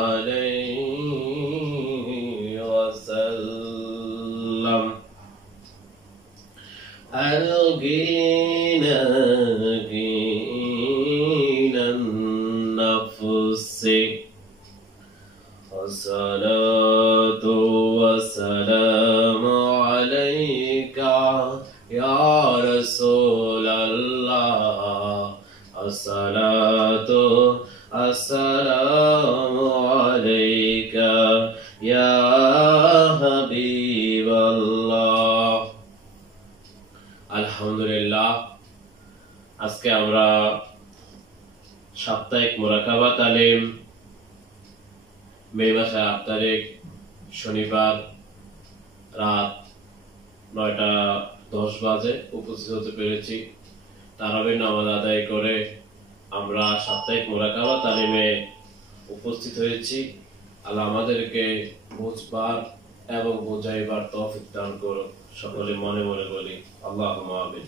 عليه وسلم الغنى غنى النفس والصلاة والسلام عليك يا رسول الله الصلاة والسلام عليك يا حبيب الله আলহামদুলিল্লাহ। আজকে আমরা সাপ্তাহিক মুরাকাবা তালিম মে মাসের ৮ তারিখ শনিবার রাত ৯:১০ বাজে উপস্থিত হতে পেরেছি। তারাবির নামাজ আদায় করে আমরা সাপ্তাহিক মুরাকাবা তালিমে উপস্থিত হয়েছি। আল্লাহ আমাদেরকে বুঝবার এবং বোঝাইবার তৌফিক দান করুন। সকলে মনে মনে বলি আল্লাহুম্মা আমিন।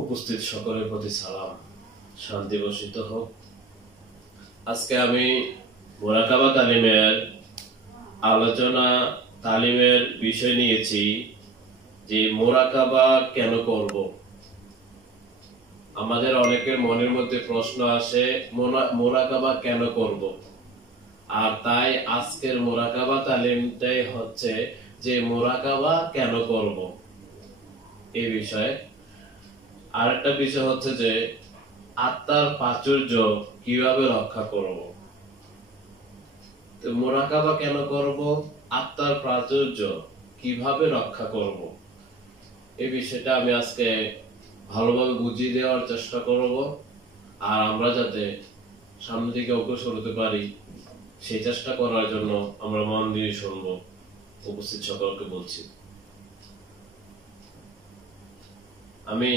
উপস্থিত সকলের প্রতি সালাম, শান্তি বর্ষিত হোক। আজকে আমি মুরাকাবা তালিমের তালিমের বিষয় নিয়েছি যে মুরাকাবা কেন করব। আমাদের অনেকের মনের মধ্যে প্রশ্ন আসে মুরাকাবা কেন করব, আর তাই আজকের মুরাকাবা তালিমটাই হচ্ছে যে মুরাকাবা কেন করব এই বিষয়ে। আরেকটা বিষয় হচ্ছে যে আত্মার প্রাচুর্য কিভাবে রক্ষা করব। তো মুরাকাবা কেন করব, আত্মার প্রাচুর্য কিভাবে রক্ষা করব, এই বিষয়টা আমি আজকে ভালোভাবে বুঝিয়ে দেওয়ার চেষ্টা করব। আর আমরা যাতে সামনের দিকে অগ্রসর হতে পারি সেই চেষ্টা করার জন্য আমরা মন দিয়ে শুনবো। উপস্থিত সকলকে বলছি, আমি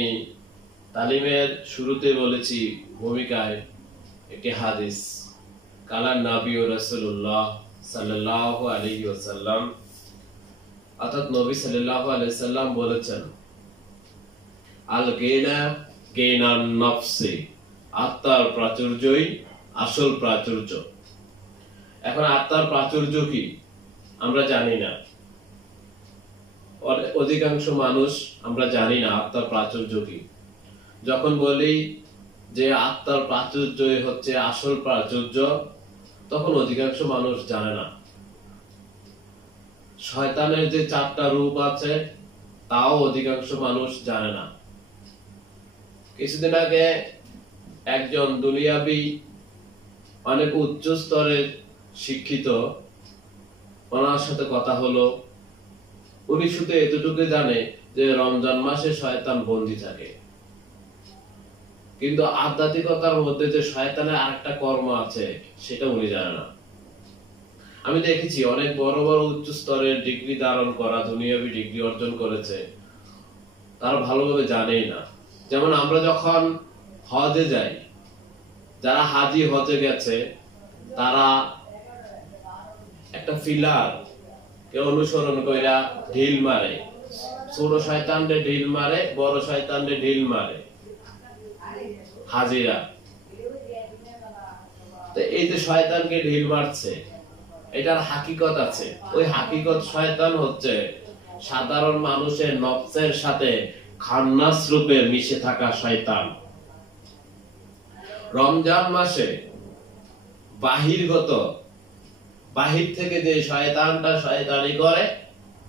তালিমের শুরুতে বলেছি ভূমিকায় একটি হাদিস, কালান নবী ও রাসূলুল্লাহ সাল্লাল্লাহু আলাইহি ওয়াসাল্লাম, অর্থাৎ নবী সাল্লাল্লাহু আলাইহি সাল্লাম বলেছেন, আল গিনা গিনান নফসি, আত্মার প্রাচুর্যই আসল প্রাচুর্য। এখন আত্মার প্রাচুর্য কি আমরা জানি না, অধিকাংশ মানুষ আমরা জানি না আত্মার প্রাচুর্য কি। যখন বলি যে আত্মার প্রাচুর্যই হচ্ছে আসল প্রাচুর্য, তখন অধিকাংশ মানুষ জানে না। শয়তানের যে 4টা রূপ আছে তাও অধিকাংশ মানুষ জানে না। কিছুদিন আগে একজন দুনিয়াবি অনেক উচ্চ স্তরের শিক্ষিত, ওনার সাথে কথা হলো। উনি শুধু এতটুকু জানে যে রমজান মাসে শয়তান বন্দী থাকে, কিন্তু আধ্যাত্মিকতার মধ্যে যে শয়তানের আরেকটা কর্ম আছে সেটা উনি জানে না। আমি দেখেছি অনেক বড় বড় উচ্চ স্তরের ডিগ্রি ধারণ করা, দুনিয়াবি ডিগ্রি অর্জন করেছে, তারা ভালোভাবে জানেই না। যেমন আমরা যখন হজে যাই, যারা হাজি হজে গেছে তারা একটা ফিলার কে অনুসরণ কইরা ঢিল মারে, ছোট শয়তানরে ঢিল মারে, বড় শয়তানরে ঢিল মারে হাজিরা। তো এই যে শয়তানকে ঢিল মারছে, এটার হাকিকত আছে। ওই হাকিকত শয়তান হচ্ছে সাধারণ মানুষের নফসের সাথে খান্নাস রূপে মিশে থাকা শয়তান। রমজান মাসে বাহির থেকে যে শয়তানটা শয়তানি করে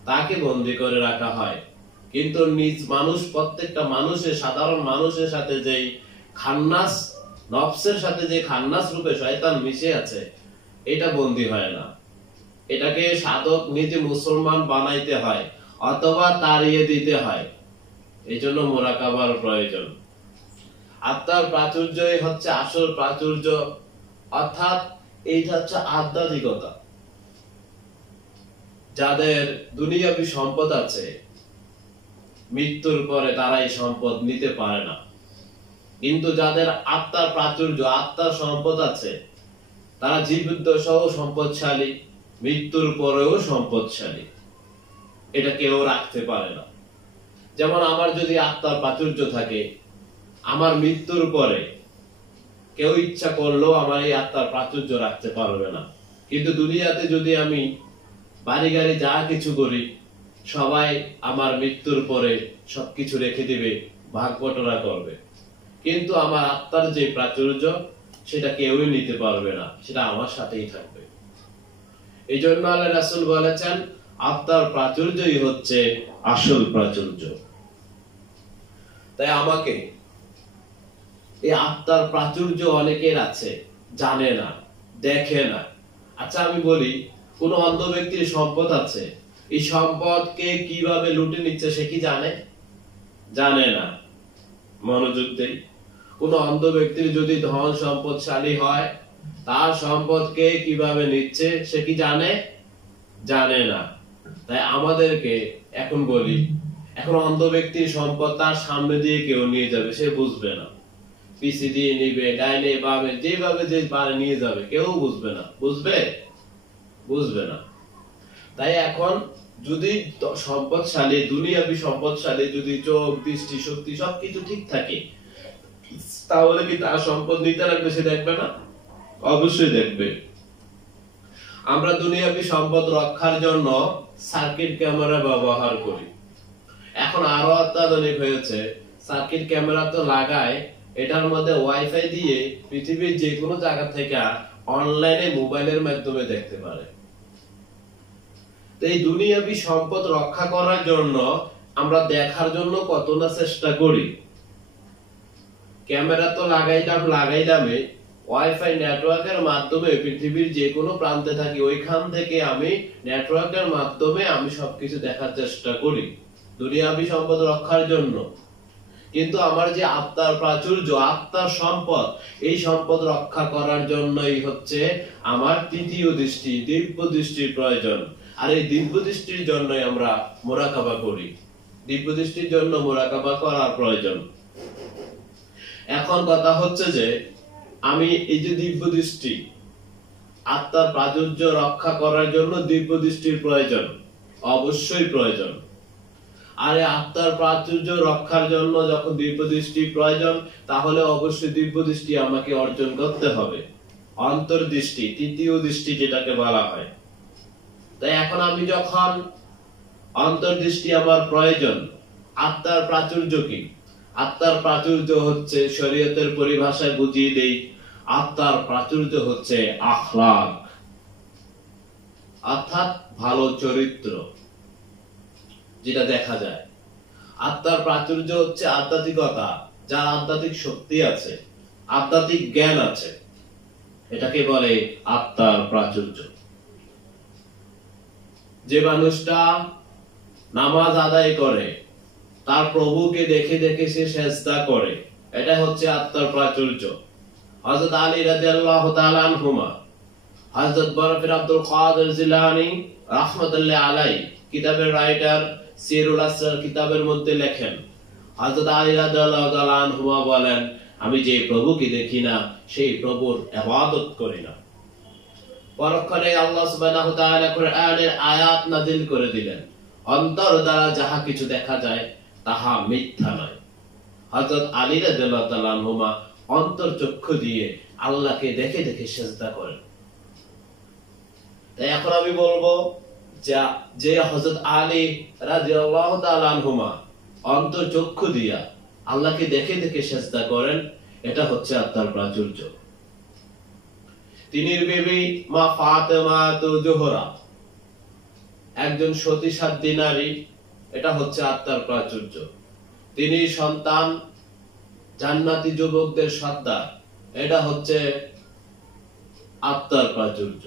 তাকে বন্দী করে রাখা হয়, কিন্তু নিজ মানুষ, প্রত্যেকটা মানুষের, সাধারণ মানুষের সাথে যে খান্নাস, নফসের সাথে যে খান্নাস রূপে শয়তান মিশে আছে, এটা বন্দী হয় না। এটাকে সাধক নিজে মুসলমান বানাইতে হয় অথবা তাড়িয়ে দিতে হয়। এই জন্য মুরাকাবার প্রয়োজন। আত্মার প্রাচুর্যই হচ্ছে আসল প্রাচুর্য, অর্থাৎ এইটা হচ্ছে আধ্যাত্মিকতা। যাদের দুনিয়াবি সম্পদ আছে, মৃত্যুর পরে তারা এই সম্পদ নিতে পারে না, কিন্তু যাদের আত্মার প্রাচুর্য, আত্মার সম্পদ আছে, তারা জীবিত সহ সম্পদশালী, মৃত্যুর পরেও সম্পদশালী। এটা কেউ রাখতে পারে না। যেমন আমার যদি আত্মার প্রাচুর্য থাকে, আমার মৃত্যুর পরে কেউ ইচ্ছা করলেও আমার এই আত্মার প্রাচুর্য রাখতে পারবে না। কিন্তু দুনিয়াতে যদি আমি বাড়ি গাড়ি যা কিছু করি, সবাই আমার মৃত্যুর পরে সবকিছু রেখে দিবে, ভাগ বটরা করবে, কিন্তু আমার আত্মার যে প্রাচুর্য সেটা কেউই নিতে পারবে না, সেটা আমার সাথেই থাকবে। এই জন্য আল্লাহ রাসূল বলেছেন, আত্মার প্রাচুর্যই হচ্ছে আসল প্রাচুর্য। তাই আমাকে এই আত্মার প্রাচুর্য অনেকের আছে, জানে না, দেখে না। আচ্ছা আমি বলি, কোন অন্ধ ব্যক্তির সম্পদ আছে, এই সম্পদকে কিভাবে লুটে নিচ্ছে সে কি জানে? জানে না। মনোযোগ দেই, কোন অন্ধ ব্যক্তির যদি ধন সম্পদশালী হয়, তার সম্পদকে কিভাবে নিচ্ছে সে কি জানে? জানে না। তাই আমাদেরকে এখন বলি, এখন অন্ধ ব্যক্তির সম্পদ তার সামনে দিয়ে কেউ নিয়ে যাবে, সে বুঝবে না, পিছে দিয়ে নিবে, ডাইনে বামে যেভাবে যে পারে নিয়ে যাবে, কেউ বুঝবে না। বুঝবে? বুঝবে না। তাই এখন যদি সম্পদশালী, দুনিয়াবি সম্পদশালী যদি চোখ, দৃষ্টি শক্তি সবকিছু ঠিক থাকে, তাহলে কি তার সম্পদ নিতে রাখবে সে দেখবে না? অবশ্যই দেখবে। আমরা দুনিয়াবি সম্পদ রক্ষার জন্য সার্কিট ক্যামেরা ব্যবহার করি। এখন আরো অত্যাধুনিক হয়েছে, সার্কিট ক্যামেরা তো লাগায়, এটার মধ্যে ওয়াইফাই দিয়ে পৃথিবীর যে কোনো জায়গা থেকে অনলাইনে মোবাইলের মাধ্যমে দেখতে পারে। এই দুনিয়াবি সম্পদ রক্ষা করার জন্য আমরা দেখার জন্য কত না চেষ্টা করি। ক্যামেরা তো লাগাইলামে, ওয়াইফাই নেটওয়ার্কের মাধ্যমে পৃথিবীর যে কোনো প্রান্তে থাকি, ওইখান থেকে আমি নেটওয়ার্কের মাধ্যমে আমি সবকিছু দেখার চেষ্টা করি দুনিয়াবি সম্পদ রক্ষার জন্য। কিন্তু আমার যে আত্মার প্রাচুর্য, আত্মার সম্পদ, এই সম্পদ রক্ষা করার জন্যই হচ্ছে আমার তৃতীয় দৃষ্টি, দিব্য দৃষ্টির প্রয়োজন। আর এই দিব্য দৃষ্টির জন্যই আমরা মুরাকাবা করি, দিব্য দৃষ্টির জন্য মুরাকাবা করার প্রয়োজন। এখন কথা হচ্ছে যে আমি এই যে দিব্য দৃষ্টি, আত্মার প্রাচুর্য রক্ষা করার জন্য দিব্য দৃষ্টির প্রয়োজন, অবশ্যই প্রয়োজন। আর আত্মার প্রাচুর্য রক্ষার জন্য যখন দিব্য দৃষ্টি প্রয়োজন, তাহলে অবশ্যই দিব্য দৃষ্টি আমাকে অর্জন করতে হবে, অন্তর্দৃষ্টি, তৃতীয় দৃষ্টি যেটাকে বলা হয়। তাই এখন আমি যখন অন্তর্দৃষ্টি আমার প্রয়োজন, আত্মার প্রাচুর্য কি? আত্মার প্রাচুর্য হচ্ছে, শরীয়তের পরিভাষায় বুঝিয়ে দেই, আত্মার প্রাচুর্য হচ্ছে আখলাক, অর্থাৎ ভালো চরিত্র, যেটা দেখা যায়। আত্মার প্রাচুর্য হচ্ছে আধ্যাত্মিকতা, যার আধ্যাত্মিক শক্তি আছে, আধ্যাত্মিক জ্ঞান আছে, এটাকে বলে আত্মার প্রাচুর্য। যে মানুষটা নামাজ আদায় করে, তার প্রভুকে দেখে দেখে সে সেজদা করে, এটা হচ্ছে আত্মার প্রাচুর্য। হযরত আলী রাদিয়াল্লাহু তাআলা আনহুমা, হযরত বরফির আব্দুল কাদের জিলানী রাহমাতুল্লাহ আলাইহি কিতাবের রাইটার সিরুল আসরার কিতাবের মধ্যে লেখেন, হযরত আলী রাদিয়াল্লাহু তাআলা আনহুমা বলেন, আমি যে প্রভুকে দেখি না সেই প্রভুর ইবাদত করি না। পরক্ষণে আল্লাহ সুবহানাহু ওয়া তাআলা কোরআনের আয়াত নাযিল করে দিলেন, অন্তর দ্বারা যাহা কিছু দেখা যায় তাহা মিথ্যা নয়। হযরত আলী রাদিয়াল্লাহু তাআলা আনহুমা অন্তর চক্ষু দিয়ে আল্লাহকে দেখে দেখে সেজদা করেন। তাই এখন আমি বলবো যে হযরত আলী রাদিয়াল্লাহু তাআলা আনহুমা অন্তর চক্ষু দিয়া আল্লাহকে দেখে দেখে সেজদা করেন, এটা হচ্ছে আত্মার প্রাচুর্য। তিনির বিবি মা ফাতেমা জোহরা একজন সতী সাধ্বী নারী, এটা হচ্ছে আত্মার প্রাচুর্য। তিনি সন্তান জান্নাতি যুবকদের সর্দার, এটা হচ্ছে আত্মার প্রাচুর্য।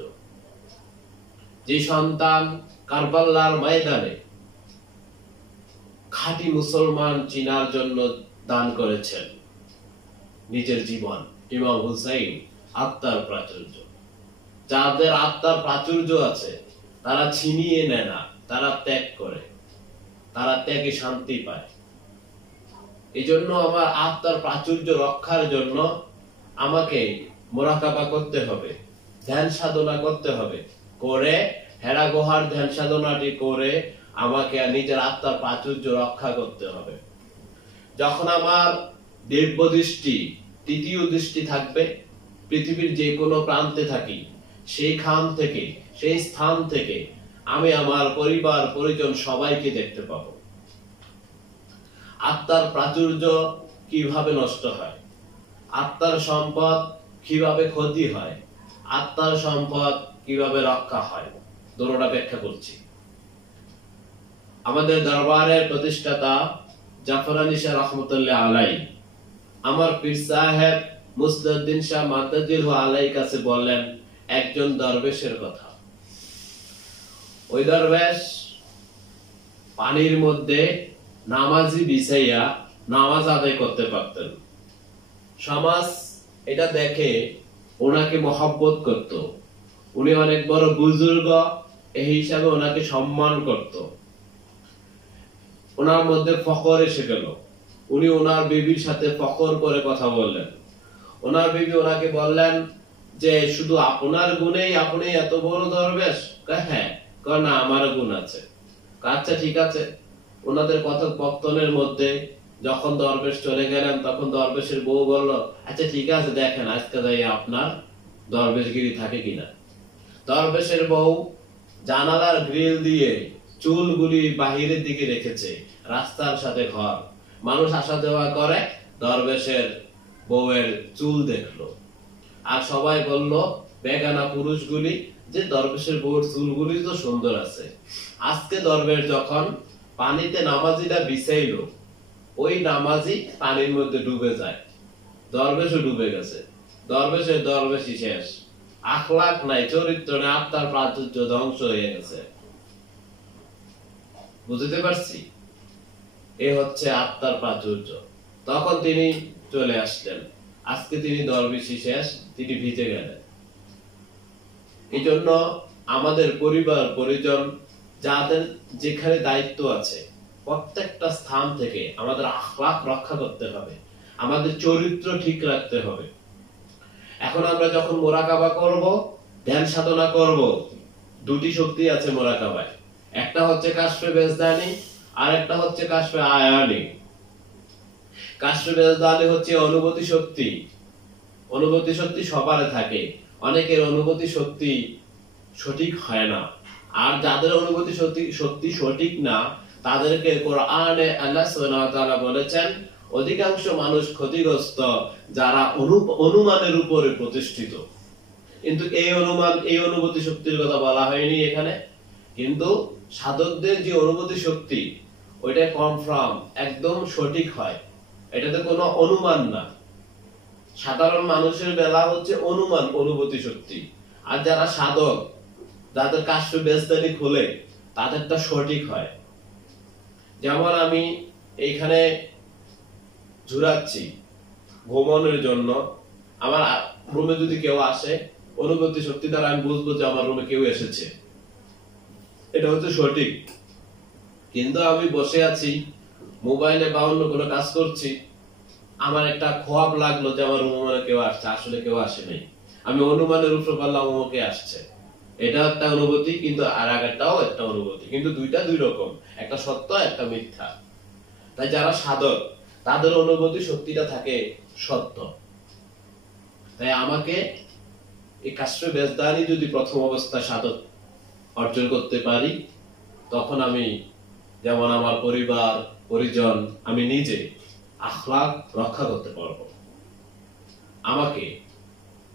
যে সন্তান কারবালার ময়দানে খাঁটি মুসলমান চিনার জন্য দান করেছেন নিজের জীবন, ইমাম হুসাইন, আত্মার প্রাচুর্য। যাদের আত্মার প্রাচুর্য আছে তারা ছিনিয়ে নেয় না, তারা ত্যাগ করে, তারা ত্যাগে শান্তি পায়। এই জন্য আমার আত্মার প্রাচুর্য রক্ষার জন্য আমাকে মুরাকাবা করতে হবে, ধ্যান সাধনা করতে হবে, করে হেরা গুহার ধ্যান সাধনাটি করে আমাকে নিজের আত্মার প্রাচুর্য রক্ষা করতে হবে। যখন আমার দিব্য দৃষ্টি তৃতীয় দৃষ্টি থাকবে, পৃথিবীর যে কোনো প্রান্তে থাকি সেইখান থেকে, সেই স্থান থেকে আমি আমার পরিবার পরিজন সবাইকে দেখতে পাবো। আত্মার প্রাচুর্য কিভাবে নষ্ট হয়, আত্মার সম্পদ কিভাবে ক্ষতি হয়, আত্মার সম্পদ কিভাবে রক্ষা হয়, দুটোটা ব্যাখ্যা করছি। আমাদের দরবারের প্রতিষ্ঠাতা জাফর আলী শাহ রহমতুল্লাহ আলাইহি আমার পীর সাহেব মুসলিউদ্দিন শাহ মাদাজিল আলাইহি কাছে বললেন একজন দরবেশের কথা। ওই দরবেশ পানির মধ্যে নামাজি বিছাইয়া নামাজ আদায় করতে পারতেন। সমাজ এটা দেখে ওনাকে মহব্বত করত, উনি অনেক বড় বুজুর্গ এই হিসাবে ওনাকে সম্মান করত। ওনার মধ্যে ফখর এসে গেল, উনি ওনার বিবির সাথে ফখর করে কথা বললেন। ওনার বিবি ওনাকে বললেন যে শুধু আপনার গুণেই আপনি এত বড় দরবেশ? হ্যাঁ। না, আমারও গুণ আছে। আচ্ছা ঠিক আছে। ওনাদের কথোপকথনের মধ্যে যখন দরবেশ চলে গেলেন তখন দরবেশের বউ বলল, আচ্ছা ঠিক আছে, দেখেন আজকে যাই আপনার দরবেশগিরি থাকে কিনা। দরবেশের বউ জানালার গ্রিল দিয়ে চুলগুলি বাহিরের দিকে রেখেছে, রাস্তার সাথে ঘর, মানুষ আসা যাওয়া করে, দরবেশের বউয়ের চুল দেখলো। আর সবাই বলল বেগানা পুরুষগুলি যে দরবেশের বউয়ের চুলগুলি তো সুন্দর আছে। আজকে দরবেশ যখন পানিতে নামাজিটা বিছাইলো, ওই নামাজি পানির মধ্যে ডুবে যায়, দরবেশও ডুবে গেছে। দরবেশের দরবেশই শেষ, আখলাক নাই, চরিত্র নাই, আত্মার প্রাচুর্য ধ্বংস হয়ে গেছে। বুঝতে পারছি? এ হচ্ছে আত্মার প্রাচুর্য। তখন তিনি চলে আসলেন, আজকে তিনি দরবেশই শেষ, তিনি ভিজে গেলেন। এই জন্য আমাদের পরিবার পরিজন যাদের যেখানে দায়িত্ব আছে, প্রত্যেকটা স্থান থেকে আমাদের আখলাক রক্ষা করতে হবে, আমাদের চরিত্র ঠিক রাখতে হবে। এখন আমরা যখন মুরাকাবা করব, ধ্যান সাধনা করব, দুটি শক্তি আছে মুরাকাবায়। একটা হচ্ছে কাশফে বেজদানি, আর একটা হচ্ছে কাশফে আয়ানি। কাশফে বেজদানি হচ্ছে অনুভূতি শক্তি। অনুভূতি শক্তি সবার থাকে, অনেকের অনুভূতি শক্তি সঠিক হয় না। আর যাদের অনুভূতি শক্তি সঠিক না, তাদেরকে কোরআনে আল্লাহ সুবহানাহু ওয়া তাআলা বলেছেন অধিকাংশ মানুষ ক্ষতিগ্রস্ত যারা অনুমানের উপরে প্রতিষ্ঠিত। কিন্তু এই অনুভূতি শক্তির কথা বলা হয়নি এখানে। কিন্তু সাধকদের যে অনুভূতি শক্তি, ওইটা কনফার্ম, একদম সঠিক হয়, এটাতে কোনো অনুমান না। সাধারণ মানুষের বেলা হচ্ছে অনুমান, অনুভূতি শক্তি। আর যারা সাধক, যাদের কাশফে বেজদানি খোলে, তাদেরটা সঠিক হয়। যেমন আমি এইখানে ঝুরাচ্ছি ভ্রমণের জন্য, আমার রুমে যদি কেউ আসে, অনুভূতি শক্তি দ্বারা আমি বুঝবো যে আমার রুমে কেউ এসেছে, এটা হচ্ছে সঠিক। কিন্তু আমি বসে আছি মোবাইলে বা অন্য কোনো কাজ করছি, আমার একটা খোয়াব লাগলো যে আমার রুমে কেউ আসছে, আসলে কেউ আসে নাই, আমি অনুমানের উপর বললাম ওকে আসছে, এটা একটা অনুভূতি। কিন্তু আর আগেরটাও একটা অনুভূতি, কিন্তু দুইটা দুই রকম, একটা সত্য একটা মিথ্যা। তাই যারা সাধক তাদের অনুভূতি শক্তিটা থাকে সত্য। তাই আমাকে এই কাশফে বেজদানি যদি প্রথম অবস্থায় সাধক অর্জন করতে পারি, তখন আমি যেমন আমার পরিবার পরিজন, আমি নিজে আখলাক রক্ষা করতে পারবো। আমাকে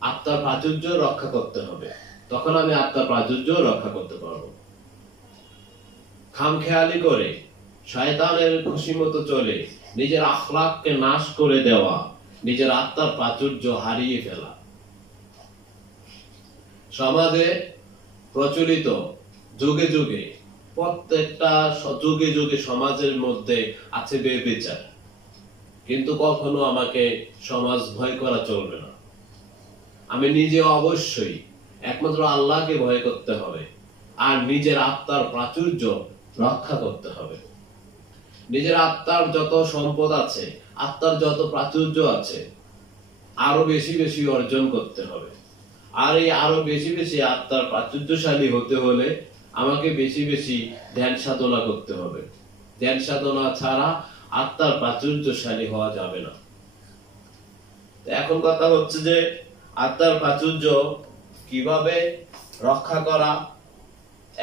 আত্মার প্রাচুর্য রক্ষা করতে হবে, তখন আমি আত্মার প্রাচুর্য রক্ষা করতে পারবো। খামখেয়ালি করে শয়তানের খুশি মতো চলে নিজের আখলাককে নাশ করে দেওয়া, নিজের আত্মার প্রাচুর্য হারিয়ে ফেলা। সমাজে প্রচলিত যুগে যুগে, প্রত্যেকটা যুগে যুগে সমাজের মধ্যে আছে বেবিচার। কিন্তু কখনো আমাকে সমাজ ভয় করা চলবে না। আমি নিজে অবশ্যই একমাত্র আল্লাহকে ভয় করতে হবে, আর নিজের আত্মার প্রাচুর্য রক্ষা করতে হবে। নিজের আত্মার যত সম্পদ আছে, আত্মার যত প্রাচুর্য আছে, আরো বেশি বেশি অর্জন করতে হবে। আর এই আরো বেশি বেশি আত্মার প্রাচুর্যশালী হতে হলে আমাকে বেশি বেশি ধ্যান সাধনা করতে হবে। ধ্যান সাধনা ছাড়া আত্মার প্রাচুর্যশালী হওয়া যাবে না। ধ্যান সাধনা ছাড়া আত্মার প্রাচুর্যশালী হওয়া যাবে না। ধ্যান সাধনা ছাড়া আত্মার প্রাচুর্যশালী হওয়া যাবে না। ধ্যান সাধনা ছাড়া আত্মার প্রাচুর্যশালী হওয়া যাবে না। ধ্যান সাধনা ছাড়া আত্মার প্রাচুর্যশালী হওয়া যাবে না। এখন কথা হচ্ছে যে আত্মার প্রাচুর্য কিভাবে রক্ষা করা,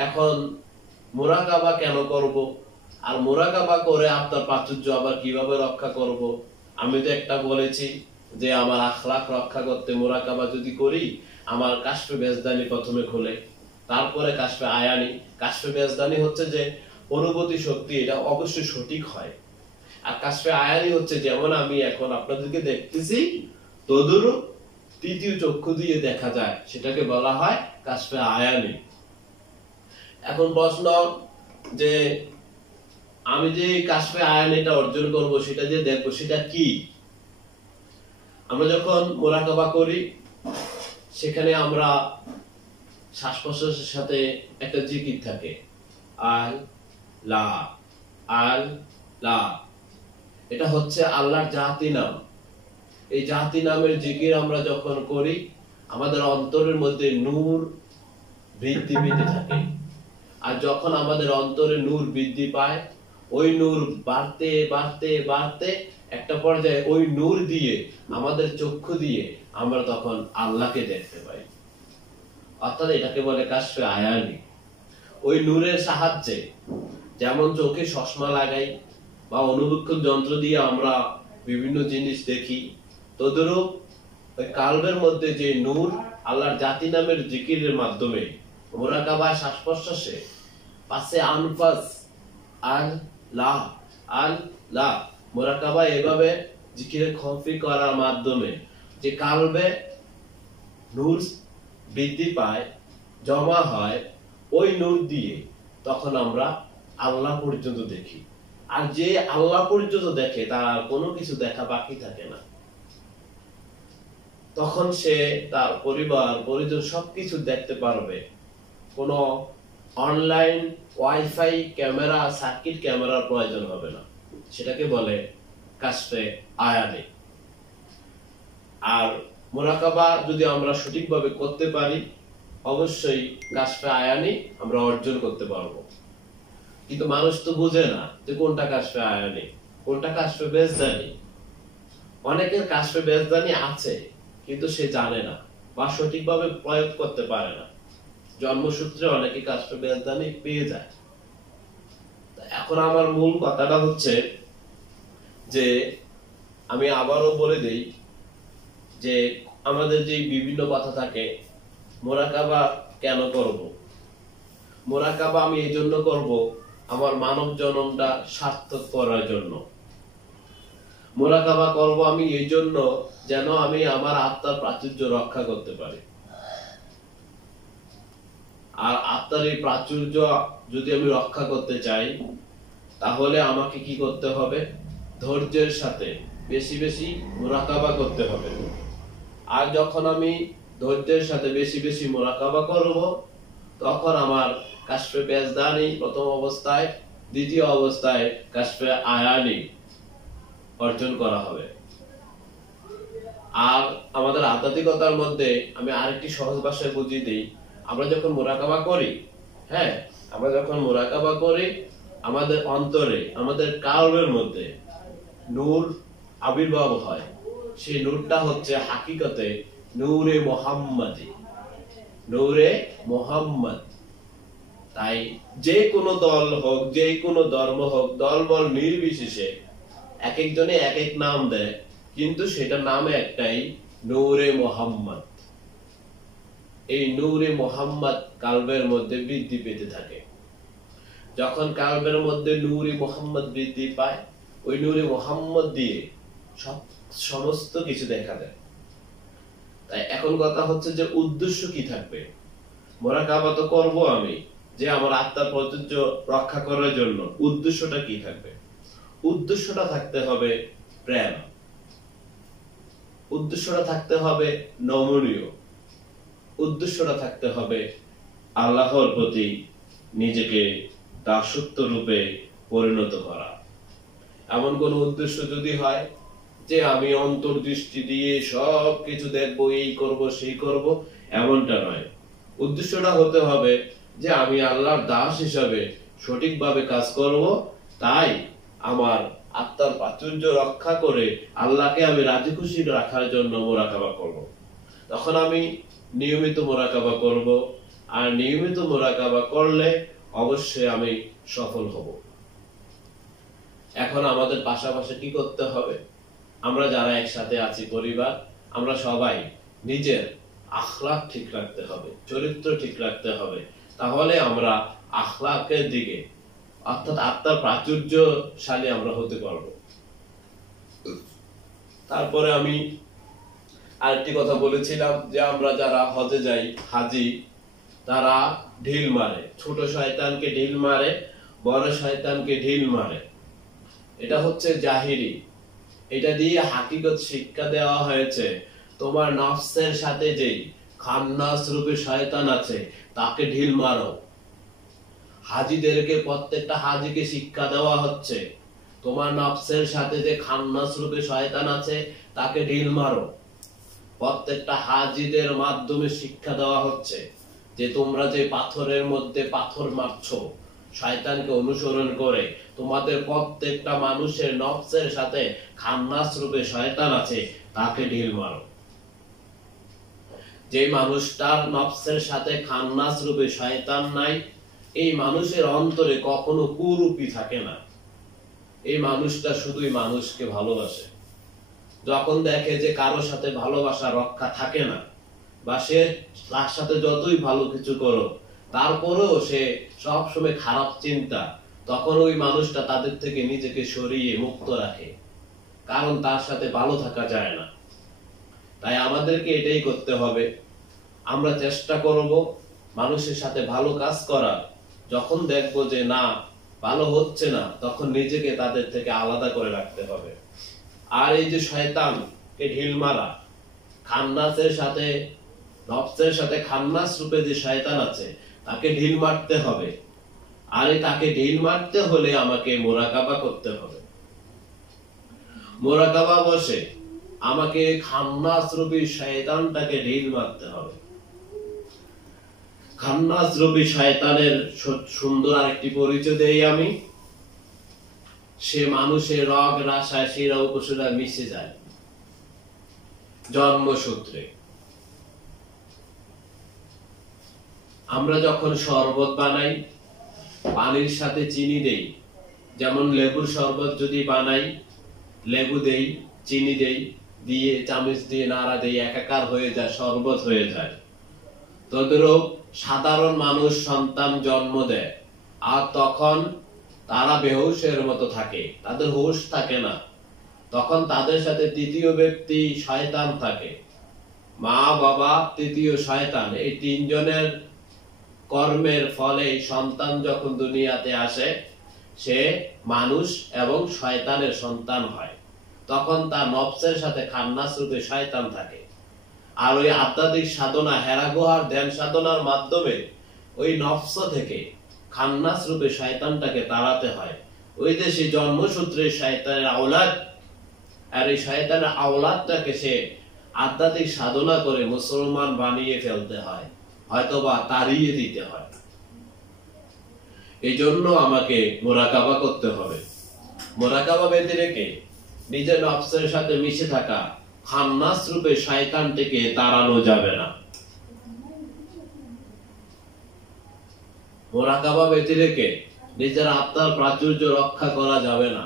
এখন মুরাকাবা কেন করব, আর মুরাকাবা করে আত্মার প্রাচুর্য আবার কিভাবে রক্ষা করব। আমি তো একটা বলেছি যে আমার আখলাক রক্ষা করতে মুরাকাবা যদি করি, আমার কাশফে বেজদানি প্রথমে খুলে, তারপরে কাশফে আয়ানি। কাশফে বেজদানি হচ্ছে যে অনুভূতি শক্তি, এটা অবশ্যই সঠিক হয়। আর কাশফে আয়ানি হচ্ছে যেমন আমি এখন আপনাদেরকে দেখতেছি তদুরূপ তৃতীয় চক্ষু দিয়ে দেখা যায়, সেটাকে বলা হয় কাশফে আয়ানি। এখন প্রশ্ন যে আমি যে কাশফে আয়ানিটা অর্জন করব, সেটা যে দেখবো, সেটা কি? আমরা যখন মুরাকাবা করি, সেখানে আমরা শ্বাস প্রশ্বাসের সাথে একটা জিকির থাকে, আল লা আল লা। এটা হচ্ছে আল্লাহর জাতি নাম। এই জাতি নামের জিকির আমরা যখন করি, আমাদের অন্তরের মধ্যে নূর বৃদ্ধি পেতে থাকে। আর যখন আমাদের অন্তরে নূর বৃদ্ধি পায়, ওই নূর বাড়তে বাড়তে বাড়তে একটা পর্যায়ে ওই নূর দিয়ে, আমাদের চক্ষু দিয়ে আমরা তখন আল্লাহকে দেখতে পাই। অর্থাৎ এটাকে বলে কাশফে আয়ানি। ওই নূরের সাহায্যে, যেমন চোখে চশমা লাগাই বা অনুবীক্ষণ যন্ত্র দিয়ে আমরা বিভিন্ন জিনিস দেখি, তদরূপ ওই কালবের মধ্যে যে নূর আল্লাহর জাতি নামের জিকিরের মাধ্যমে মুরাকাবা শ্বাস প্রশ্বাসে পাশে আনফাস আল লা আল লা মুরাকাবা এভাবে জিকিরে খফি করার মাধ্যমে যে কালবে নূর বৃদ্ধি পায়, জমা হয়, ওই নূর দিয়ে তখন আমরা আল্লাহ পর্যন্ত দেখি। আর যে আল্লাহ পর্যন্ত দেখে, তার আর কোনো কিছু দেখা বাকি থাকে না। তখন সে তার পরিবার পরিজন সবকিছু দেখতে পারবে। কোন অনলাইন ওয়াইফাই ক্যামেরা, সার্কিট ক্যামেরার প্রয়োজন হবে না। সেটাকে বলে কাশফে আয়ানি। আর মুরাকাবা যদি আমরা সঠিকভাবে করতে পারি, অবশ্যই কাশফে আয়ানি আমরা অর্জন করতে পারবো। কিন্তু মানুষ তো বুঝে না যে কোনটা কাশফে আয়ানি, কোনটা কাশফে বেজদানি। অনেকের কাশফে বেজদানি আছে, কিন্তু সে জানে না বা সঠিকভাবে প্রয়োগ করতে পারে না। জন্মসূত্রে অনেকে কাশফে বেজদানি পেয়ে যায়। এখন আমার মূল কথাটা হচ্ছে যে, আমি আবারও বলে দেই যে আমাদের যে বিভিন্ন কথা থাকে, মুরাকাবা কেন করব? মুরাকাবা আমি এই জন্য করব, আমার মানব জন্মটা সার্থক করার জন্য। মুরাকাবা করব আমি এই জন্য যেন আমি আমার আত্মার প্রাচুর্য রক্ষা করতে পারি। আর আত্মার এই প্রাচুর্য যদি আমি রক্ষা করতে চাই, তাহলে আমাকে কি করতে হবে? ধৈর্যের সাথে বেশি বেশি মুরাকাবা করতে হবে। আর যখন আমি ধৈর্যের সাথে বেশি বেশি মুরাকাবা করব, তখন আমার কাশফে বেজদানি প্রথম অবস্থায়, দ্বিতীয় অবস্থায় কাশফে আয়ানি অর্জন করা হবে। আর আমাদের আধ্যাত্মিকতার মধ্যে আমি আরেকটি সহজ ভাষায় বুঝিয়ে দিই। আমরা যখন মুরাকাবা করি, হ্যাঁ, আমরা যখন মুরাকাবা করি, আমাদের অন্তরে, আমাদের কালবের মধ্যে নূর আবির্ভাব হয়। সেই নূরটা হচ্ছে হাকিকতে নূরে মুহাম্মাদি, নূরে মুহাম্মদ। তাই যে কোনো দল হোক, যে কোনো ধর্ম হোক, দলবল নির্বিশেষে এক একজনে এক এক নাম দেয়, কিন্তু সেটা নামে একটাই, নূরে মুহাম্মদ। এই নূরে মুহাম্মদ কালবের মধ্যে বৃদ্ধি পেতে থাকে। যখন কালবের মধ্যে নূরে মুহাম্মদ বৃদ্ধি পায়, ওই নূরে মুহাম্মদ দিয়ে সমস্ত কিছু দেখা যায়। তাই এখন কথা হচ্ছে যে উদ্দেশ্য কি থাকবে? মুরাকাবা তো করবো আমি, যে আমার আত্মার প্রাচুর্য রক্ষা করার জন্য। উদ্দেশ্যটা কি থাকবে? উদ্দেশ্যটা থাকতে হবে প্রেম, উদ্দেশ্যটা থাকতে হবে নমনীয়, উদ্দেশ্যটা থাকতে হবে আল্লাহর প্রতি নিজেকে দাসত্ব রূপে পরিণত করা। এমন কোন উদ্দেশ্য যদি হয় যে আমি অন্তর্দৃষ্টি দিয়ে সব কিছু দেখবো, এই করব সেই করব, এমনটা নয়। উদ্দেশ্যটা হতে হবে যে আমি আল্লাহর দাস হিসাবে সঠিকভাবে কাজ করব, তাই আমার আত্মার প্রাচুর্য রক্ষা করে আল্লাহকে আমি রাজি খুশি রাখার জন্য মুরাকাবা করব। তখন আমি নিয়মিত মুরাকাবা করব, আর নিয়মিত মুরাকাবা করলে অবশ্যই আমি সফল হব। এখন আমাদের পাশাপাশি কি করতে হবে? আমরা যারা একসাথে আছি পরিবার, আমরা সবাই নিজের আখলাক ঠিক রাখতে হবে, চরিত্র ঠিক রাখতে হবে। তাহলে আমরা আখলাকের দিকে অর্থাৎ আত্মার প্রাচুর্যশালী আমরা হতে পারবো। তারপরে আমি আরেকটি কথা বলেছিলাম যে আমরা যারা হজে যাই, হাজি, তারা ঢিল মারে, ছোট শয়তানকে ঢিল মারে, বড় শয়তানকে ঢিল মারে। এটা হচ্ছে জাহিরি। এটা দিয়ে হাকিকত শিক্ষা দেওয়া হয়েছে, তোমার নফসের সাথে যেই খান্নাস রূপে শয়তান আছে তাকে ঢিল মারো। হাজিদেরকে, প্রত্যেকটা হাজিকে শিক্ষা দেওয়া হচ্ছে, তোমার নফসের সাথে যে খান্নাস রূপে শয়তান আছে তাকে ঢিল মারো। প্রত্যেকটা হাজিদের মাধ্যমে শিক্ষা দেওয়া হচ্ছে যে তোমরা যে পাথরের মধ্যে পাথর মারছো শয়তানকে অনুসরণ করে, তোমাদের প্রত্যেকটা মানুষের নফসের সাথে খান্নাস রূপে শয়তান আছে তাকে ঢিল মারো। যে মানুষটার নফসের সাথে খান্নাস রূপে শয়তান নাই, এই মানুষের অন্তরে কখনো কুরূপী থাকে না। এই মানুষটা শুধুই মানুষকে ভালোবাসে। যখন দেখে যে কারোর সাথে ভালোবাসা রক্ষা থাকে না, বা সে তার সাথে যতই ভালো কিছু করো তারপরেও সে সবসময় খারাপ চিন্তা, তখন ওই মানুষটা তাদের থেকে নিজেকে সরিয়ে মুক্ত রাখে, কারণ তার সাথে ভালো থাকা যায় না। তাই আমাদেরকে এটাই করতে হবে, আমরা চেষ্টা করব মানুষের সাথে ভালো কাজ করার। যখন দেখবো যে না ভালো হচ্ছে না, তখন নিজেকে তাদের থেকে আলাদা করে রাখতে হবে। আর এই যে শয়তানকে ঢিল মারা, খান্নাসের সাথে, নফসের সাথে খান্নাস রূপে যে শয়তান আছে তাকে ঢিল মারতে হবে। আর এই তাকে ঢিল মারতে হলে আমাকে মুরাকাবা করতে হবে। মুরাকাবা বসে আমাকে খান্নাস রূপী শয়তানটাকে ঢিল মারতে হবে। খান্নাস রূপী শয়তানের সুন্দর আরেকটি পরিচয় দেই আমি। সে মানুষের রগ রাশায় শিরা উপশিরা মিশে যায় জন্মসূত্রে। আমরা যখন শরবত বানাই, পানির সাথে চিনি দেই, যেমন লেবুর শরবত যদি বানাই, লেবু দেই, চিনি দেই, দিয়ে চামচ দিয়ে নাড়া দেই, একাকার হয়ে যায়, শরবত হয়ে যায়। তদ্রূপ সাধারণ মানুষ সন্তান জন্ম দেয়, আর তখন তারা বেহুশের মতো থাকে, তাদের হুঁশ থাকে না। তখন তাদের সাথে তৃতীয় ব্যক্তি শয়তান থাকে, মা বাবা তৃতীয় শয়তান। এই তিনজনের কর্মের ফলে সন্তান যখন দুনিয়াতে আসে, সে মানুষ এবং শয়তানের সন্তান হয়। তখন তার নফসের সাথে খান্নাস রূপে শয়তান থাকে। আর ওই আধ্যাত্মিক সাধনা, হেরাগুহার ধ্যান সাধনার মাধ্যমে ওই নফস থেকে খান্নাস রূপে শয়তানটাকে তাড়াতে হয়। ওই দেশে জন্মসূত্রে শয়তানের আওলাদ, আর এই শয়তানের আওলাদটাকে সে আধ্যাত্মিক সাধনা করে মুসলমান বানিয়ে ফেলতে হয়, হয়তোবা তাড়িয়ে দিতে হয়। এই জন্য আমাকে মুরাকাবা করতে হবে। মুরাকাবা বেঁধে রেখে নিজের নফসের সাথে মিশে থাকা খান্নাস রূপে শয়তানটিকে তাড়ানো যাবে না। মুরাকাবা বেঁধে রেখে নিজের আত্মার প্রাচুর্য রক্ষা করা যাবে না।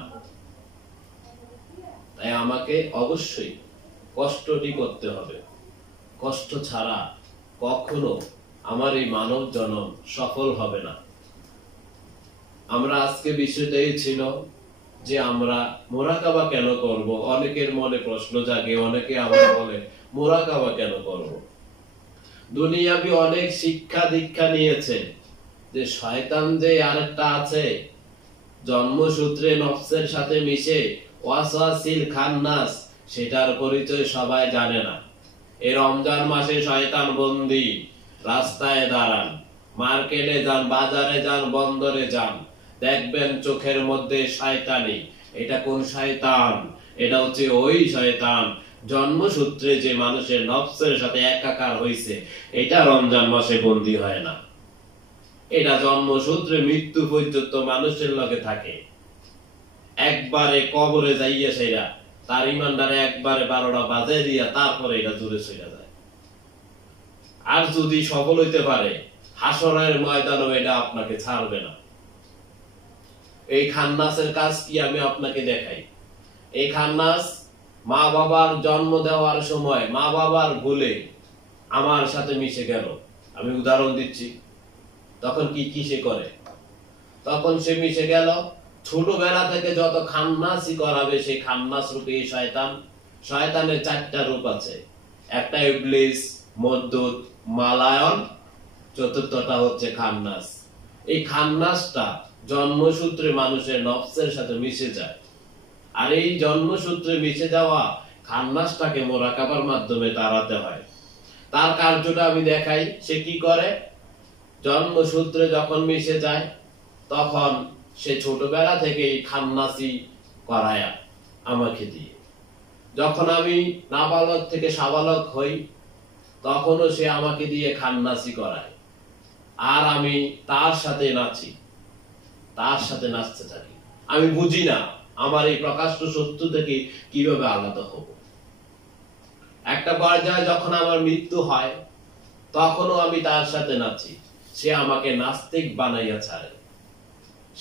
তাই আমাকে অবশ্যই কষ্টটি করতে হবে। কষ্ট ছাড়া কখনো আমার এই মানব জন্ম সফল হবে না। আমরা আজকে বিষয়টাই ছিল যে আমরা মুরাকাবা কেন করব। অনেকের মনে প্রশ্ন জাগে, অনেকে আবার বলে মুরাকাবা কেন করব। দুনিয়াবি অনেক শিক্ষা দীক্ষা নিয়েছে যে শয়তান যে আরেকটা আছে, জন্মসূত্রে নফসের সাথে মিশে ওয়াসওয়াসিল খান্নাস, সেটার পরিচয় সবাই জানে না। এই রমজান মাসে শয়তান বন্দী, রাস্তায় দাঁড়ান, মার্কেটে যান, বাজারে যান, বন্দরে যান, দেখবেন চোখের মধ্যে শয়তানি। এটা কোন শয়তান? এটা হচ্ছে ওই শয়তান জন্মসূত্রে যে মানুষের নফসের সাথে একাকার হইছে, এটা রমজান মাসে বন্দী হয় না। এটা জন্মসূত্রে মৃত্যু পর্যন্ত মানুষের লগে থাকে। একবারে কবরে যাইয়া সেরা তার ইমানদারে একবারে 12টা বাজায় দিয়া তারপরে এটা দূরে চলে যায়। আর যদি সফল হইতে পারে হাসরের ময়দানে এটা আপনাকে ছাড়বে না। এই খান্নাসের কাজ কি আমি আপনাকে দেখাই। এই খান্নাস মা বাবার জন্ম দেওয়ার সময় মা বাবার ভুলে আমার সাথে মিশে গেল। আমি উদাহরণ দিচ্ছি, তখন কি সে করে, তখন সে মিশে গেল। ছোটবেলা থেকে যত খান্নাসি করাবে সেই খান্নাস রূপে এই শয়তান। শয়তানের 4টা রূপ আছে, একটা ইবলিস, মদ্দুত, মালায়ন, চতুর্থটা হচ্ছে খান্নাস। এই খান্নাসটা জন্মসূত্রে মানুষের নফসের সাথে মিশে যায়। আর এই জন্মসূত্রে মিশে যাওয়া খান্নাসটাকে মুরাকাবার মাধ্যমে তাড়াতে হয়। তার কার্যটা আমি দেখাই। সে কি করে, জন্মসূত্রে যখন মিশে যায় তখন সে ছোটবেলা থেকে খান্নাসি করায় আমাকে দিয়ে। যখন আমি নাবালক থেকে সাবালক হই তখনও সে আমাকে দিয়ে খান্নাসি করায়, আর আমি তার সাথে নাচি, তার সাথে নাচতে থাকি। আমি বুঝি না আমার এই প্রকাশ্য সত্য থেকে কিভাবে আলাদা হব। একটা পর্যায়ে যখন আমার মৃত্যু হয় তখনও আমি তার সাথে নাচি। সে আমাকে নাস্তিক বানাইয়া ছাড়ে।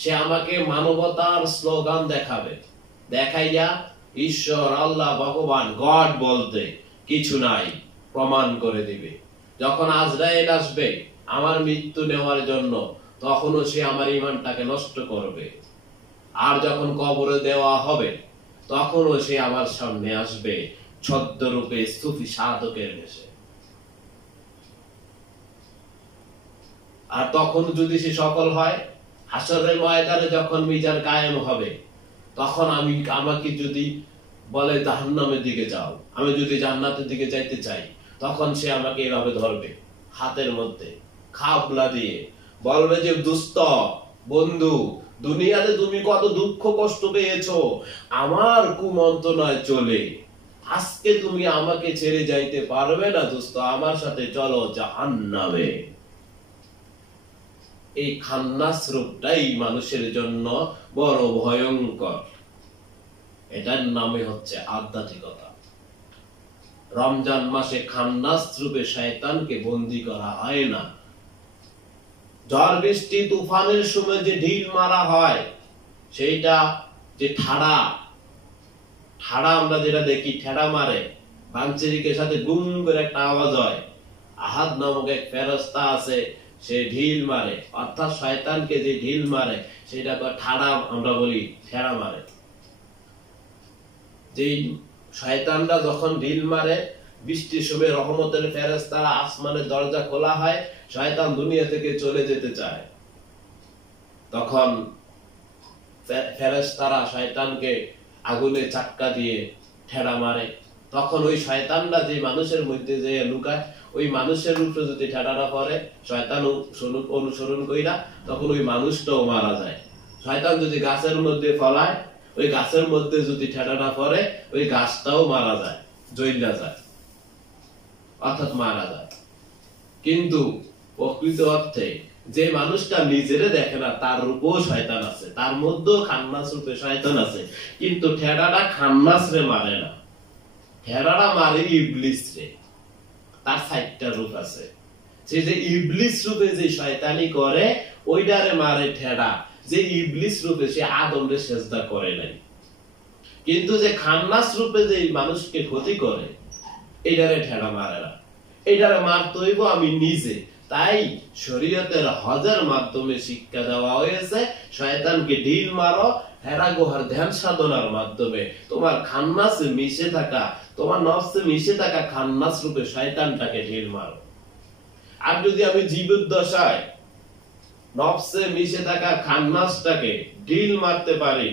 সে আমাকে মানবতার স্লোগান দেখাবে, দেখাইয়া ঈশ্বর, আল্লাহ, ভগবান, গড বলতে কিছু নাই প্রমাণ করে দিবে। যখন আজরাইল আসবে আমার মৃত্যু নেওয়ার জন্য তখনও সে আমার ঈমানটাকে নষ্ট করবে। আর যখন কবরে দেওয়া হবে তখনও সে আমার সামনে আসবে ছদ্মরূপে সুফি সাধকের বেশে। আর তখন যদি সে সফল হয়, হাসরের ময়দানে যখন মিজান কায়েম হবে তখন আমাকে যদি বলে জাহান্নামের দিকে যাও, আমি যদি জান্নাতের দিকে যাইতে চাই, তখন সে আমাকে এভাবে ধরবে হাতের মধ্যে খাবলা দিয়ে, বলবে যে দুস্থ বন্ধু, দুনিয়াতে তুমি কত দুঃখ কষ্ট পেয়েছো, আমার কুমন্ত্রণায় চলে আজকে তুমি আমাকে ছেড়ে যাইতে পারবে না দোস্ত, আমার সাথে চলো জাহান্নামে। এই খান্নাস রূপটাই মানুষের জন্য বড় ভয়ঙ্কর। এটার নামে হচ্ছে আধ্যাত্মিকতা। রমজান মাসে খান্নাস রূপে শয়তানকে বন্দী করা হয় না। ঝড় বৃষ্টি তুফানের সময় যে ঢিল মারা হয়, সেইটা যে ঠাড়া আমরা যেটা দেখি, ঠেড়া মারে, বাংচিরিকের সাথে গুম করে একটা আওয়াজ হয়। আহাদ নামক এক ফেরেশতা আছে, সে ঢিল মারে, অর্থাৎ শয়তানকে যে ঢিল মারে সেটা ঠাড়া আমরা বলি, ঠেড়া মারে। যে শয়তানরা যখন ঢিল মারে, বৃষ্টির সময় রহমতের ফেরেশতারা আসমানের দরজা খোলা হয়, শয়তান দুনিয়া থেকে চলে যেতে চায়, তখন ফেরেশতারা শয়তানকে আগুনে চাক্কা দিয়ে ঠেড়া মারে। তখন ওই শয়তানরা যে মানুষের মধ্যে যে লুকায়, ওই মানুষের উপরে যদি ঠেড়াটা পড়ে, শয়তান অনুসরণ কইরা, তখন ওই মানুষটাও মারা যায়। শয়তান যদি গাছের মধ্যে ফলায়, ওই গাছের মধ্যে যদি ঠেড়াটা পড়ে, ওই গাছটাও মারা যায়, জ্বলা যায়, অর্থাৎ মারা যায়। কিন্তু প্রকৃত অর্থে যে মানুষটা নিজেরে দেখে না, তার রূপেও শয়তান আছে, তার মধ্যেও খান্নাস রূপে শয়তান আছে, কিন্তু ঠেড়াটা খান্নাস রে মারে না, ঠেড়াটা মারে ইবলিস রে। তার 4টা রূপ আছে। সে যে ইবলিস রূপে যে শয়তানি করে ওইটারে মারে ঠেড়া। যে ইবলিস রূপে সে আদমরে সেজদা করে নাই, কিন্তু যে খান্নাস রূপে যে মানুষকে ক্ষতি করে এটারে ঠেড়া মারে না, এটারে মারতে হইব আমি নিজে। তাই শরীয়তের হজের মাধ্যমে শিক্ষা দেওয়া হয়েছে, শয়তানকে ঢিল মারো হেরা গুহার ধ্যান সাধনার মাধ্যমে। তোমার খান্নাসে মিশে থাকা, তোমার নফসে মিশে থাকা খান্নাস রূপে শয়তানটাকে ঢিল মারো। আর যদি আমি জীবদ্দশায় নফসে মিশে থাকা খান্নাসটাকে ঢিল মারতে পারি,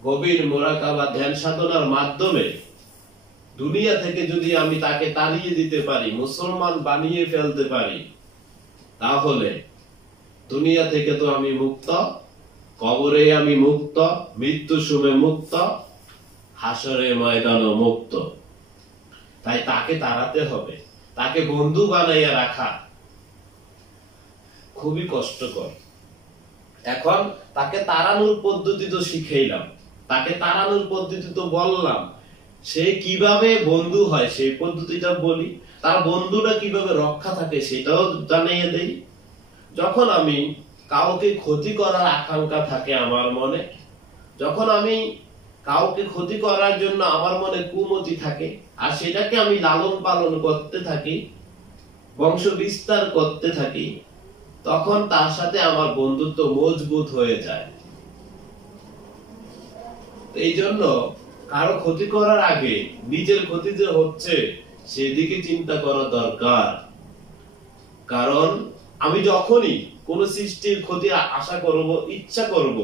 গভীর মুরাকাবা ধ্যান সাধনার মাধ্যমে দুনিয়া থেকে যদি আমি তাকে তাড়িয়ে দিতে পারি, মুসলমান বানিয়ে ফেলতে পারি, তাহলে দুনিয়া থেকে তো আমি মুক্ত, কবরে আমি মুক্ত, মৃত্যুর সময় মুক্ত, হাসরে ময়দানও মুক্ত। তাই তাকে তাড়াতে হবে। তাকে বন্ধু বানাইয়া রাখা খুবই কষ্টকর। এখন তাকে তাড়ানোর পদ্ধতি তো শিখাইলাম, তাকে তাড়ানোর পদ্ধতি তো বললাম, সে কিভাবে বন্ধু হয় সেই পদ্ধতিটা বলি, তার বন্ধুটা কিভাবে রক্ষা থাকে সেটাও জানিয়ে দেই। যখন আমি কাউকে ক্ষতি করার আকাঙ্ক্ষা থাকে আমার মনে, যখন আমি কাউকে ক্ষতি করার জন্য আমার মনে কুমতি থাকে, আর সেটাকে আমি লালন পালন করতে থাকি, বংশ বিস্তার করতে থাকি, তখন তার সাথে আমার বন্ধুত্ব মজবুত হয়ে যায়। এই জন্য কারো ক্ষতি করার আগে নিজের ক্ষতি যে হচ্ছে সেদিকে চিন্তা করা দরকার। কারণ আমি যখনই কোন সৃষ্টির ক্ষতি আশা করব, ইচ্ছা করব,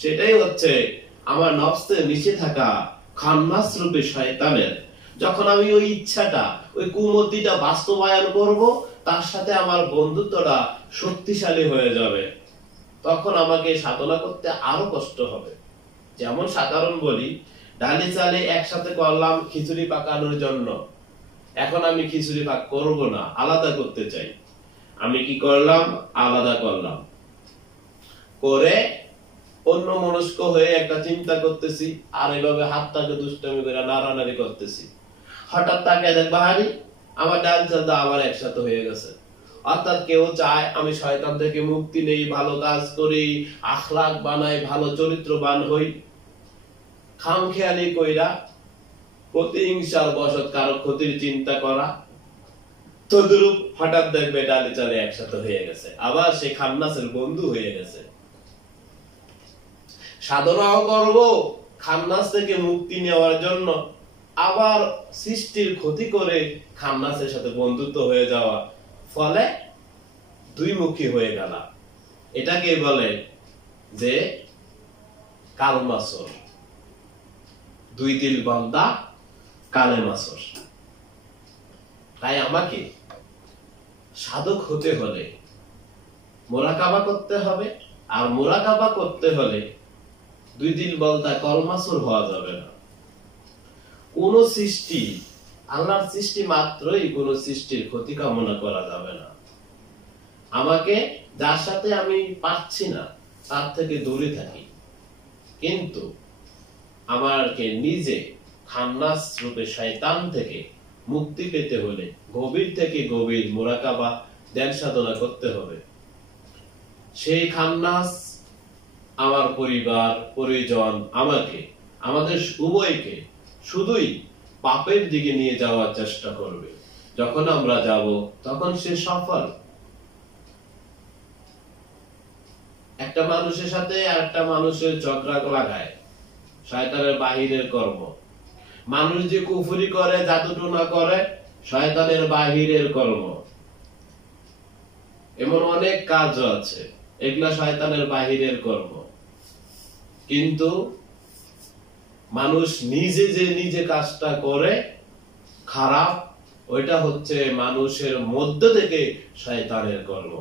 সেটাই হচ্ছে আমার নফসে মিশে থাকা খান্নাস রূপে শয়তানের। যখন আমি ওই ইচ্ছাটা, ওই কুমতিটা বাস্তবায়ন করব, তার সাথে আমার বন্ধুত্বটা শক্তিশালী হয়ে যাবে। তখন আমাকে সাধনা করতে আরো কষ্ট হবে। যেমন সাধারণ বলি, ডালি চালে একসাথে করলাম খিচুড়ি পাকানোর জন্য, এখন আমি খিচুড়ি পাক করব না, আলাদা করতে চাই। আমি কি করলাম? আলাদা করলাম, করে অন্য মনস্ক হয়ে একটা চিন্তা করতেছি, আর এভাবে হাতটাকে দুষ্টামি করে নাড়ানাড়ি করতেছি। হঠাৎ তাকে দেখবা হারি আমার ডাল চালটা আবার একসাথে হয়ে গেছে। অর্থাৎ কেউ চায় আমি শয়তান থেকে মুক্তি নেই, ভালো কাজ করি, আখলাক বানাই, ভালো চরিত্রবান হই, খামখেয়ালি কইরা প্রতিহিংসার বশত কারো ক্ষতির চিন্তা করা, তদ্রূপ হঠাৎ দেখবে ডালে চালে একসাথে হয়ে গেছে, আবার সে খান্নাসের বন্ধু হয়ে গেছে। সাধনাও করব খান্নাস থেকে মুক্তি নেওয়ার জন্য, আবার সৃষ্টির ক্ষতি করে খান্নাসের সাথে বন্ধুত্ব হয়ে যাওয়া, ফলে দুই মুখী হয়ে গেল। এটাকে বলে যে কালমাসর, দুই দিল বান্দা কালে মাসর। তাই আমাকে সাধক হতে হলে মোরাকাবা করতে হবে, আর মোরাকাবা করতে হলে দুই দিল বান্দা কলমাসর হওয়া যাবে না। কোন সৃষ্টি, আল্লাহর সৃষ্টি মাত্রই কোন সৃষ্টির ক্ষতি কামনা করা যাবে না। আমাকে যার সাথে আমি পাচ্ছি না তার থেকে দূরে থাকি, কিন্তু আমাকে নিজে খান্নাস রূপে শয়তান থেকে মুক্তি পেতে হলে গভীর থেকে গভীর মোরাকাবা ধ্যান সাধনা করতে হবে। সেই খান্নাস আমার পরিবার পরিজন আমাকে, আমাদের উভয়কে শুধুই পাপের দিকে নিয়ে যাওয়ার চেষ্টা করবে। যখন আমরা যাব তখন সে সফল। একটা মানুষের সাথে আরেকটা মানুষের ঝগড়া লাগায়, শয়তানের বাহিরের কর্ম। মানুষ যে কুফরি করে, জাদুটোনা করে, শয়তানের বাহিরের কর্ম। এমন অনেক কাজ আছে, এগুলা শয়তানের বাহিরের কর্ম। কিন্তু মানুষ নিজে যে নিজে কাজটা করে খারাপ, ওইটা হচ্ছে মানুষের মধ্য থেকে শয়তানের কর্ম।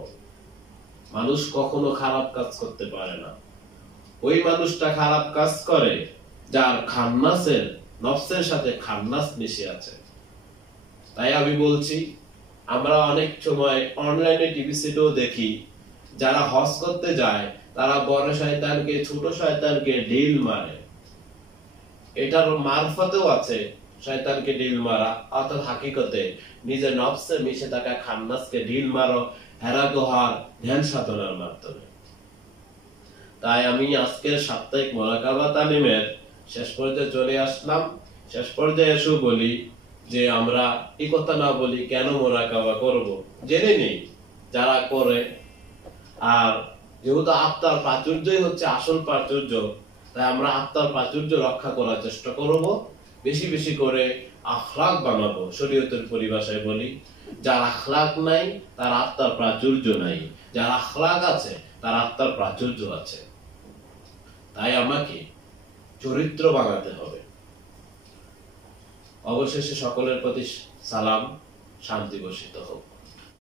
মানুষ কখনো খারাপ কাজ করতে পারে না। ওই মানুষটা খারাপ কাজ করে যার খান্নাসের, নফসের সাথে খান্নাস মিশে আছে। তাই আমি বলছি, আমরা অনেক সময় অনলাইনে টিভি সেটেও দেখি, যারা হজ করতে যায় তারা বড় শয়তানকে, ছোট শয়তানকে ঢিল মারে। এটার মারফতেও আছে শয়তানকে ঢিল মারা, অর্থাৎ হাকিকতে নিজের নফসে মিশে থাকা খান্নাসকে ঢিল মারো হেরাগোহার ধ্যান সাধনার মাধ্যমে। তাই আমি আজকের সাপ্তাহিক মোরাকাবা তালিমের শেষ পর্যায়ে চলে আসলাম। শেষ পর্যায়ে এসে বলি যে আমরা এই কথা না বলি কেন মোরাকাবা করব, জেনে নেই যারা করে। আর যেহেতু আত্মার প্রাচুর্যই হচ্ছে আসল প্রাচুর্য, তাই আমরা আত্মার প্রাচুর্য রক্ষা করার চেষ্টা করব। বেশি বেশি করে আখলাক বানাবো। শরীয়তের পরিভাষায় বলি, যার আখলাক নাই তার আত্মার প্রাচুর্য নাই, যার আখলাক আছে তার আত্মার প্রাচুর্য আছে। তাই আমাকে চরিত্র বানাতে হবে। অবশেষে সকলের প্রতি সালাম, শান্তি বর্ষিত হোক।